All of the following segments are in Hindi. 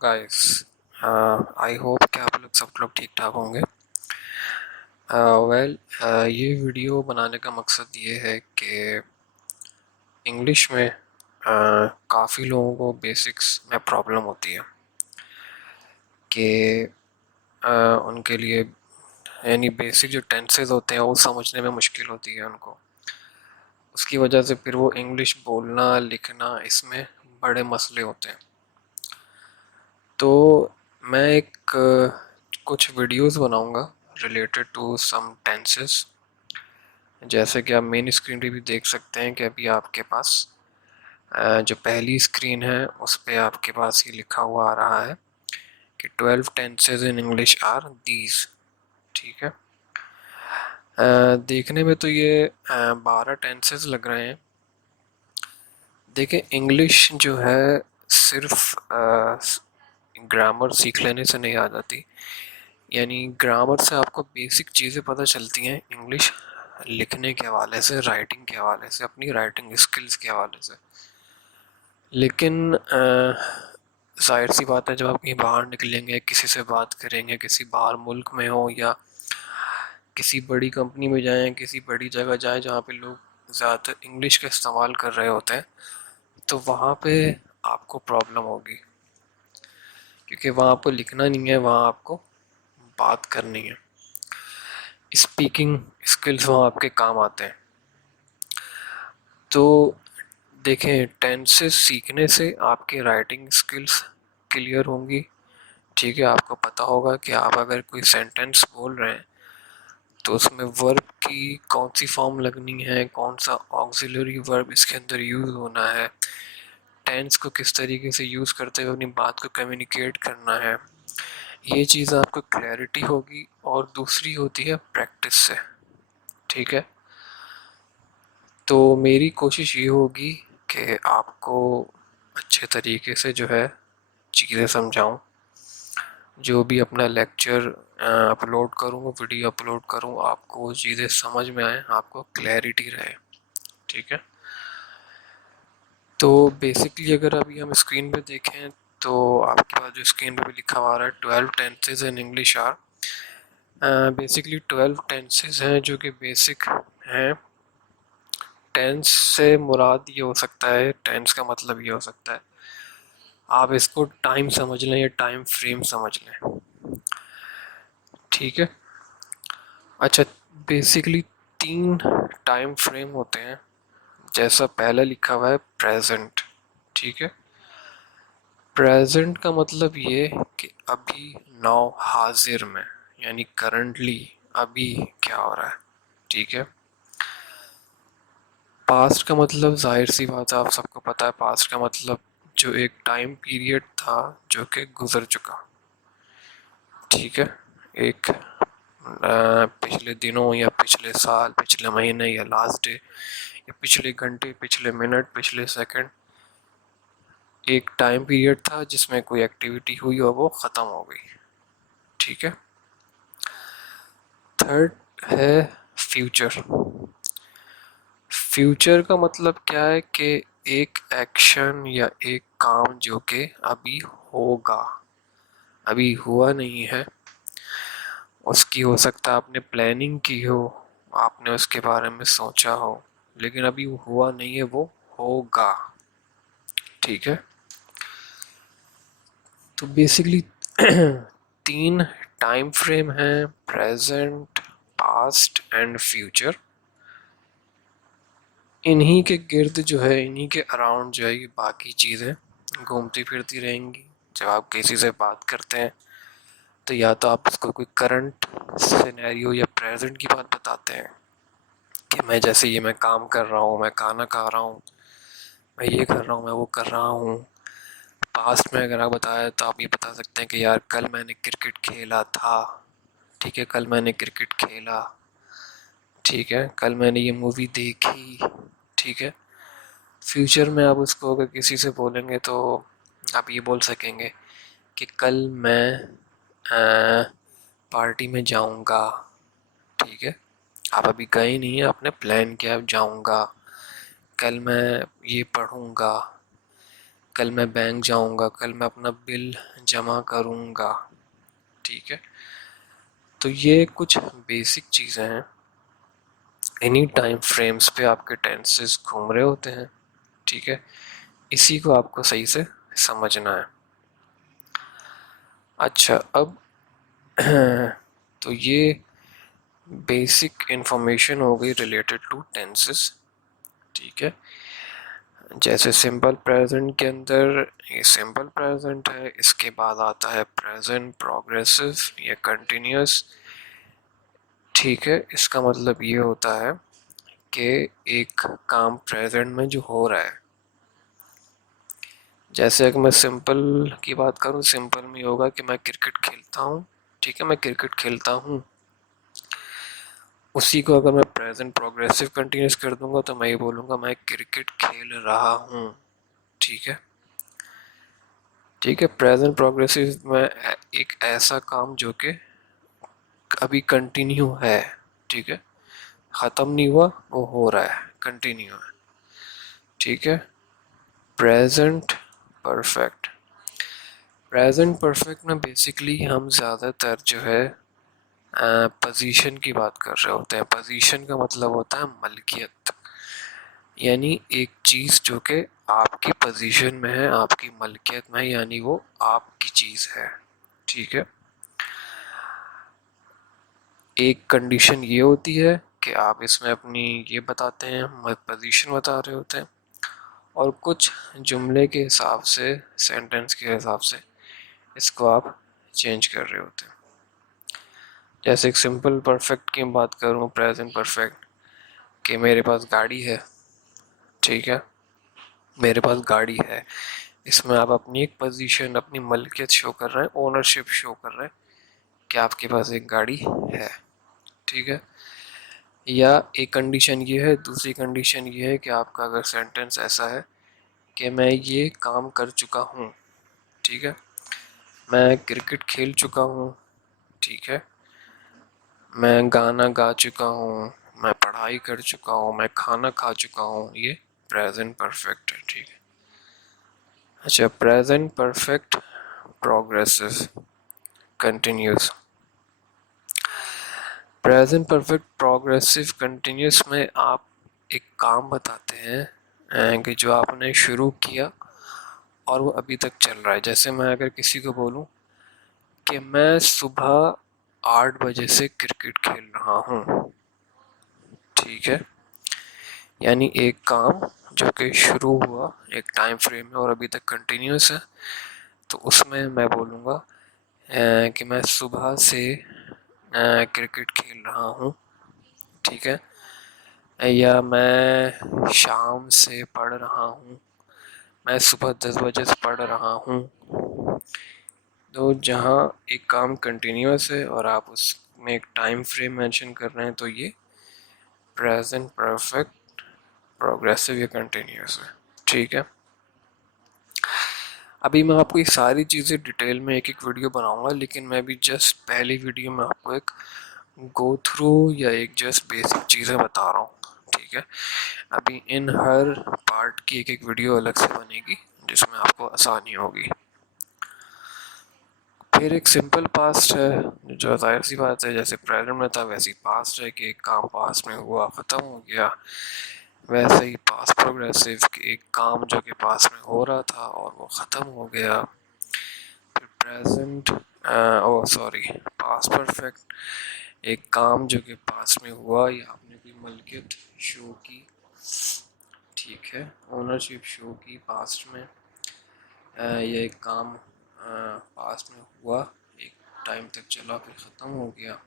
गाइस, आई होप कि आप सब लोग ठीक ठाक होंगे। ये वीडियो बनाने का मकसद ये है कि इंग्लिश में काफ़ी लोगों को बेसिक्स में प्रॉब्लम होती है कि उनके लिए यानी बेसिक जो टेंसेस होते हैं वो समझने में मुश्किल होती है उनको। उसकी वजह से फिर वो इंग्लिश बोलना लिखना इसमें बड़े मसले होते हैं। तो मैं कुछ वीडियोस बनाऊंगा रिलेटेड टू सम टेंसेस। जैसे कि आप मेन स्क्रीन पे भी देख सकते हैं कि अभी आपके पास जो पहली स्क्रीन है उस पे आपके पास ये लिखा हुआ आ रहा है कि 12 tenses in English are these. ठीक है। देखने में तो ये 12 टेंसेस लग रहे हैं। देखिए, इंग्लिश जो है सिर्फ ग्रामर सीख लेने से नहीं आ जाती। यानी ग्रामर से आपको बेसिक चीज़ें पता चलती हैं इंग्लिश लिखने के हवाले से, राइटिंग के हवाले से, अपनी राइटिंग स्किल्स के हवाले से। लेकिन जाहिर सी बात है, जब आप कहीं बाहर निकलेंगे, किसी से बात करेंगे, किसी बाहर मुल्क में हो या किसी बड़ी कंपनी में जाएं, किसी बड़ी जगह जाएं जहाँ पे लोग ज़्यादातर इंग्लिश का इस्तेमाल कर रहे होते हैं, तो वहाँ पे आपको प्रॉब्लम होगी, क्योंकि वहाँ पर लिखना नहीं है, वहाँ आपको बात करनी है। स्पीकिंग स्किल्स वहाँ आपके काम आते हैं। तो देखें, टेंसेस सीखने से आपकी राइटिंग स्किल्स क्लियर होंगी। ठीक है, आपको पता होगा कि आप अगर कोई सेंटेंस बोल रहे हैं तो उसमें वर्ब की कौन सी फॉर्म लगनी है, कौन सा ऑक्सिलरी वर्ब इसके अंदर यूज़ होना है, टेंस को किस तरीके से यूज़ करते हुए अपनी बात को कम्युनिकेट करना है। ये चीज़ आपको क्लैरिटी होगी, और दूसरी होती है प्रैक्टिस से। ठीक है। तो मेरी कोशिश ये होगी कि आपको अच्छे तरीके से जो है चीज़ें समझाऊं। जो भी अपना लेक्चर अपलोड करूं, वीडियो अपलोड करूं, आपको वो चीज़ें समझ में आए, आपको क्लैरिटी रहे। ठीक है। तो बेसिकली अगर अभी हम स्क्रीन पे देखें तो आपके पास जो स्क्रीन पे भी लिखा हुआ है 12 tenses in English are. Basically 12 tenses हैं जो कि बेसिक हैं। टेंस से मुराद ये हो सकता है, टेंस का मतलब ये हो सकता है, आप इसको टाइम समझ लें या टाइम फ्रेम समझ लें। ठीक है। अच्छा, बेसिकली 3 टाइम फ्रेम होते हैं। जैसा पहले लिखा हुआ है प्रेजेंट। ठीक है। प्रेजेंट का मतलब ये कि अभी, नाउ, हाजिर में, यानी करंटली, अभी क्या हो रहा है। ठीक है। पास्ट का मतलब जाहिर सी बात है, आप सबको पता है, पास्ट का मतलब जो एक टाइम पीरियड था जो कि गुजर चुका। ठीक है। एक पिछले दिनों या पिछले साल, पिछले महीने या लास्ट डे या पिछले घंटे, पिछले मिनट, पिछले सेकंड, एक टाइम पीरियड था जिसमें कोई एक्टिविटी हुई और वो ख़त्म हो गई। ठीक है। थर्ड है फ्यूचर। फ्यूचर का मतलब क्या है कि एक एक्शन या एक काम जो कि अभी होगा, अभी हुआ नहीं है, उसकी हो सकता है आपने प्लानिंग की हो, आपने उसके बारे में सोचा हो, लेकिन अभी वो हुआ नहीं है, वो होगा। ठीक है। तो बेसिकली 3 टाइम फ्रेम हैं, प्रेजेंट, पास्ट एंड फ्यूचर। इन्हीं के गिर्द जो है, इन्हीं के अराउंड जो है ये बाकी चीज़ें घूमती फिरती रहेंगी। जब आप किसी से बात करते हैं तो या तो आप उसको कोई करंट सिनेरियो या प्रेजेंट की बात बताते हैं कि मैं जैसे ये मैं काम कर रहा हूँ, मैं खाना खा रहा हूँ, मैं ये कर रहा हूँ, मैं वो कर रहा हूँ। पास्ट में अगर आप बताया तो आप ये बता सकते हैं कि यार कल मैंने क्रिकेट खेला था। ठीक है, कल मैंने क्रिकेट खेला। ठीक है, कल मैंने ये मूवी देखी। ठीक है। फ्यूचर में आप उसको अगर किसी से बोलेंगे तो आप ये बोल सकेंगे कि कल मैं पार्टी में जाऊंगा। ठीक है। आप अभी गए नहीं है, आपने प्लान किया अब जाऊंगा। कल मैं ये पढ़ूंगा, कल मैं बैंक जाऊंगा, कल मैं अपना बिल जमा करूंगा। ठीक है, तो ये कुछ बेसिक चीज़ें हैं। एनी टाइम फ्रेम्स पे आपके टेंसेस घूम रहे होते हैं। ठीक है, इसी को आपको सही से समझना है। अच्छा, अब तो ये बेसिक इंफॉर्मेशन हो गई रिलेटेड टू टेंसेस। ठीक है, जैसे सिंपल प्रेजेंट के अंदर ये सिंपल प्रेजेंट है, इसके बाद आता है प्रेजेंट प्रोग्रेसिव या कंटिन्यूस। ठीक है, इसका मतलब ये होता है कि एक काम प्रेजेंट में जो हो रहा है, जैसे अगर मैं सिंपल की बात करूं, सिंपल में होगा कि मैं क्रिकेट खेलता हूं। ठीक है, मैं क्रिकेट खेलता हूं, उसी को अगर मैं प्रेजेंट प्रोग्रेसिव कंटिन्यूस कर दूंगा तो मैं ये बोलूँगा मैं क्रिकेट खेल रहा हूँ। ठीक है, ठीक है, प्रेजेंट प्रोग्रेसिव में एक ऐसा काम जो कि अभी कंटिन्यू है। ठीक है, ख़त्म नहीं हुआ, वो हो रहा है, कंटिन्यू है। ठीक है, प्रेजेंट परफेक्ट। प्रेजेंट परफेक्ट में बेसिकली हम ज़्यादातर जो है पोजीशन की बात कर रहे होते हैं। पोजीशन का मतलब होता है मलकियत, यानी एक चीज़ जो कि आपकी पोजीशन में है, आपकी मलकियत में है, यानी वो आपकी चीज़ है। ठीक है, एक कंडीशन ये होती है कि आप इसमें अपनी ये बताते हैं, पोजीशन बता रहे होते हैं, और कुछ जुमले के हिसाब से, सेंटेंस के हिसाब से इसको आप चेंज कर रहे होते हैं। जैसे एक सिंपल परफेक्ट की बात करूँ, प्रेजेंट परफेक्ट, कि मेरे पास गाड़ी है। ठीक है, मेरे पास गाड़ी है, इसमें आप अपनी एक पोजीशन, अपनी मलकियत शो कर रहे हैं, ओनरशिप शो कर रहे हैं कि आपके पास एक गाड़ी है। ठीक है, या एक कंडीशन ये है, दूसरी कंडीशन ये है कि आपका अगर सेंटेंस ऐसा है कि मैं ये काम कर चुका हूँ। ठीक है, मैं क्रिकेट खेल चुका हूँ। ठीक है, मैं गाना गा चुका हूँ, मैं पढ़ाई कर चुका हूँ, मैं खाना खा चुका हूँ, ये प्रेजेंट परफेक्ट है। ठीक है, अच्छा, present perfect progressive continuous. Present perfect progressive continuous में आप एक काम बताते हैं कि जो आपने शुरू किया और वो अभी तक चल रहा है। जैसे मैं अगर किसी को बोलूं कि मैं सुबह 8 बजे से क्रिकेट खेल रहा हूँ। ठीक है, यानी एक काम जो कि शुरू हुआ एक टाइम फ्रेम में और अभी तक कंटिन्यूस है, तो उसमें मैं बोलूँगा कि मैं सुबह से क्रिकेट खेल रहा हूँ। ठीक है, या मैं शाम से पढ़ रहा हूँ, मैं सुबह 10 बजे से पढ़ रहा हूँ। तो जहाँ एक काम कंटिन्यूस है और आप उसमें एक टाइम फ्रेम मेंशन कर रहे हैं, तो ये प्रेजेंट परफेक्ट प्रोग्रेसिव या कंटिन्यूस है। ठीक है, अभी मैं आपको ये सारी चीज़ें डिटेल में एक एक वीडियो बनाऊंगा, लेकिन मैं भी जस्ट पहली वीडियो में आपको एक गो थ्रू या एक जस्ट बेसिक चीज़ें बता रहा हूँ। ठीक है, अभी इन हर पार्ट की एक एक वीडियो अलग से बनेगी जिसमें आपको आसानी होगी। फिर एक सिंपल पास्ट है, जो जाहिर सी बात है, जैसे प्रेजेंट में था वैसे ही पास्ट है कि एक काम पास्ट में हुआ, ख़त्म हो गया। वैसे ही पास्ट प्रोग्रेसिव कि एक काम जो कि पास्ट में हो रहा था और वो ख़त्म हो गया। फिर प्रेजेंट, ओ सॉरी, पास्ट परफेक्ट, एक काम जो कि पास्ट में हुआ या आपने कोई मलकियत शो की। ठीक है, ओनरशिप शो की पास्ट में, या एक काम पास्ट में हुआ, एक टाइम तक चला, फिर ख़त्म हो गया।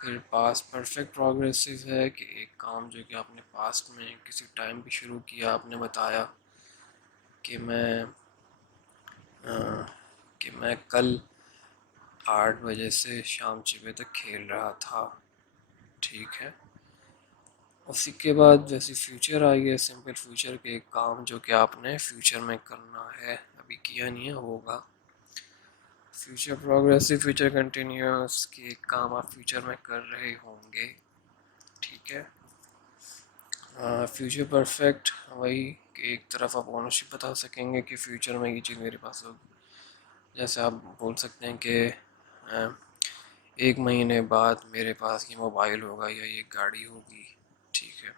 फिर पास्ट परफेक्ट प्रोग्रेसिव है कि एक काम जो कि आपने पास्ट में किसी टाइम पे शुरू किया, आपने बताया कि मैं कल 8 बजे से शाम 6 बजे तक खेल रहा था। ठीक है, उसी के बाद जैसे फ्यूचर आ गया, सिंपल फ्यूचर के एक काम जो कि आपने फ्यूचर में करना है, अभी किया नहीं है, होगा। फ्यूचर प्रोग्रेसिव, फ्यूचर कंटिन्यूस कि एक काम आप फ्यूचर में कर रहे होंगे। ठीक है, फ्यूचर परफेक्ट वही कि एक तरफ आप ओनरशिप बता सकेंगे कि फ्यूचर में ये चीज़ मेरे पास होगी। जैसे आप बोल सकते हैं कि अ, 1 महीने बाद मेरे पास ये मोबाइल होगा या ये गाड़ी होगी, ठीक है।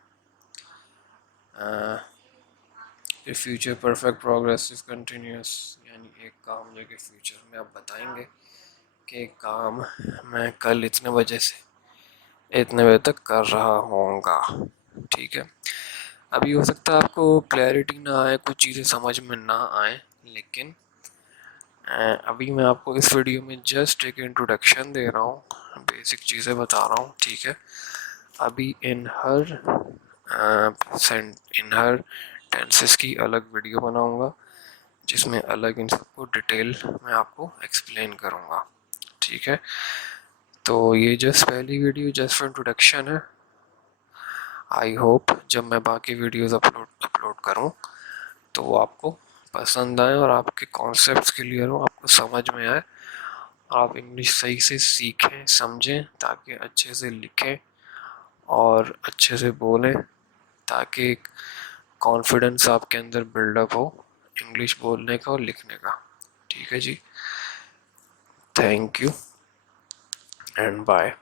फिर फ्यूचर परफेक्ट प्रोग्रेसिव कंटिन्यूस, यानी एक काम जो कि फ्यूचर में आप बताएंगे कि काम मैं कल इतने बजे से इतने बजे तक कर रहा होऊंगा, ठीक है। अभी हो सकता है आपको क्लैरिटी ना आए, कुछ चीज़ें समझ में ना आए, लेकिन अभी मैं आपको इस वीडियो में जस्ट एक इंट्रोडक्शन दे रहा हूँ, बेसिक चीज़ें बता रहा हूँ, ठीक है। अभी इन हर टेंसेस की अलग वीडियो बनाऊंगा जिसमें अलग इन सबको डिटेल में आपको एक्सप्लेन करूंगा, ठीक है। तो ये जस्ट पहली वीडियो जस्ट फॉर इंट्रोडक्शन है। आई होप जब मैं बाकी वीडियोस अपलोड करूं तो वो आपको पसंद आए और आपके कॉन्सेप्ट्स क्लियर हो, आपको समझ में आए, आप इंग्लिश सही से सीखें समझें, ताकि अच्छे से लिखें और अच्छे से बोलें, ताकि कॉन्फिडेंस आपके अंदर बिल्डअप हो इंग्लिश बोलने का और लिखने का, ठीक है जी। Thank you and bye.